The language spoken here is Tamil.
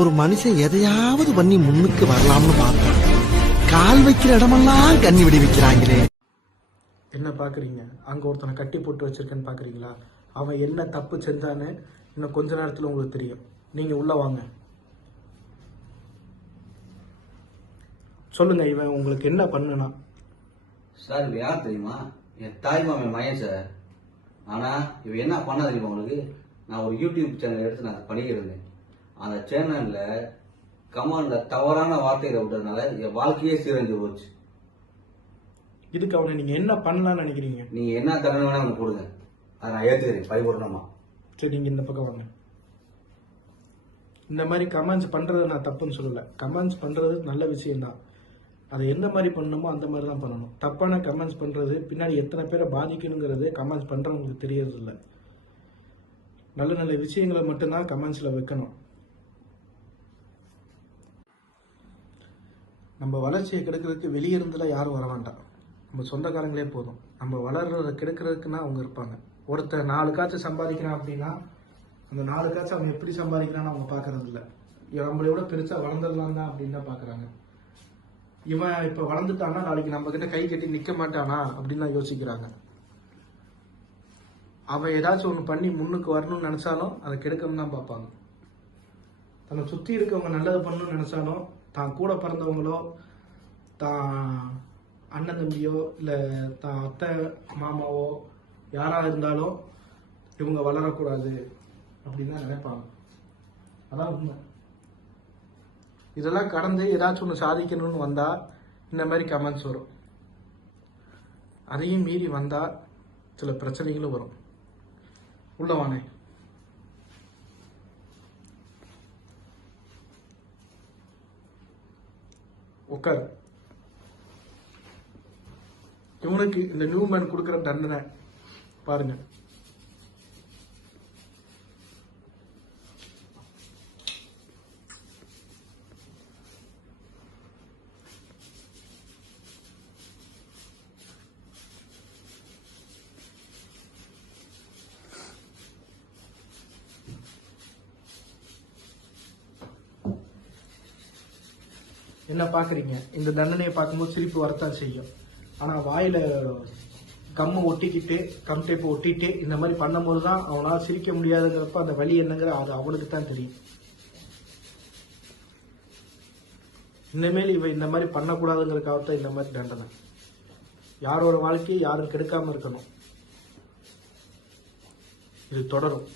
ஒரு மனுஷன் எதையாவது பண்ணி முன்னுக்கு வரலாம்னு பார்த்தா கால் வைக்கிற இடமெல்லாம் கண்ணி விடி வைக்கிறாங்களே. என்ன பாக்குறீங்க? அங்க ஒருத்தனை கட்டி போட்டு வச்சிருக்கேன்னு பாக்குறீங்களா? அவன் என்ன தப்பு செஞ்சான்னு இன்னும் கொஞ்ச நேரத்துல உங்களுக்கு தெரியும். நீங்க உள்ள வாங்க. சொல்லுங்க, இவன் உங்களுக்கு என்ன பண்ணுனா? சார் இவ யார் தெரியுமா? என் தாய் மாமன் மகன் சார். ஆனா இவ என்ன பண்ண தெரியுமா உங்களுக்கு? நான் ஒரு யூடியூப் சேனல் எடுத்து நான் பண்ணிக்கிட்டு இருந்தேன். அந்த சேனல்ல கமாண்ட்ல தவறான வார்த்தைகளை விட்டதுனால என் வாழ்க்கையே சீரழிஞ்சு போச்சு. இதுக்கு அவனை நீங்க என்ன பண்ணலாம்னு நினைக்கிறீங்க? நீங்க என்ன தண்டனை வேணா அவனுக்கு கொடுங்க, அதை நான் ஏத்துக்கிறேன் பரிபூர்ணமா. சரி, நீங்க இந்த பக்கம் வாங்க. இந்த மாதிரி கமெண்ட்ஸ் பண்றது நான் தப்புன்னு சொல்லல. கமெண்ட்ஸ் பண்றது நல்ல விஷயம்தான். அதை எந்த மாதிரி பண்ணணுமோ அந்த மாதிரி தான் பண்ணணும். தப்பான கமெண்ட்ஸ் பண்றது பின்னாடி எத்தனை பேரை பாதிக்கணுங்கிறது கமெண்ட்ஸ் பண்றவங்களுக்கு தெரியறது இல்லை. நல்ல நல்ல விஷயங்களை மட்டும்தான் கமெண்ட்ஸ்ல வைக்கணும். நம்ம வளர்ச்சியை கெடுக்கிறதுக்கு வெளியே இருந்துல யாரும் வர வேண்டாம். நம்ம சொந்தக்காரங்களே போதும். நம்ம வளர்றதை கெடுக்கிறதுக்குன்னா அவங்க இருப்பாங்க. ஒருத்தர் 4 காசு சம்பாதிக்கிறான் அப்படின்னா அந்த 4 காசு அவன் எப்படி சம்பாதிக்கிறான்னு அவங்க பாக்குறது இல்லை. நம்மளோட பெருசா வளர்ந்துடலாம் தான் அப்படின்னு தான் பாக்குறாங்க. இவன் இப்ப வளர்ந்துட்டானா நாளைக்கு நம்ம கிட்ட கை கட்டி நிக்க மாட்டானா அப்படின்னு தான் யோசிக்கிறாங்க. அவன் ஏதாச்சும் ஒண்ணு பண்ணி முன்னுக்கு வரணும்னு நினைச்சாலும் அதை கெடுக்கணும்னு தான் பார்ப்பாங்க. தன்னை சுத்தி இருக்கவங்க நல்லது பண்ணணும்னு நினைச்சாலும் தான் கூட பிறந்தவங்களோ தான் அண்ணன் தம்பியோ இல்லை தான் அத்தை மாமாவோ யாரா இருந்தாலும் இவங்க வளரக்கூடாது அப்படின்னு தான் நினைப்பாங்க. அதான் உண்மை. இதெல்லாம் கடந்து ஏதாச்சும் ஒன்று சாதிக்கணும்னு வந்தா இந்த மாதிரி கமெண்ட்ஸ் வரும். அதையும் மீறி வந்தா சில பிரச்சனைகளும் வரும். உள்ளவானே உட்கார். இவனுக்கு இந்த நியூமேன் கொடுக்குற தண்டனை பாருங்க. என்ன பாக்குறீங்க? இந்த தண்டனையை பார்க்கும்போது சிரிப்பு வரத்தான் செய்யும். ஆனா வாயில கம்மு ஒட்டிக்கிட்டு கம் டேப் ஒட்டிட்டு இந்த மாதிரி பண்ணும்போது தான் அவனால் சிரிக்க முடியாதுங்கிறப்ப அந்த வலி என்னங்கிற அது அவனுக்கு தான் தெரியும். இனிமேல் இவ இந்த மாதிரி பண்ணக்கூடாதுங்கிறதுக்காகத்தான் இந்த மாதிரி தண்டனை. யாரோட வாழ்க்கையை யாரும் கெடுக்காம இருக்கணும். இது தொடரும்.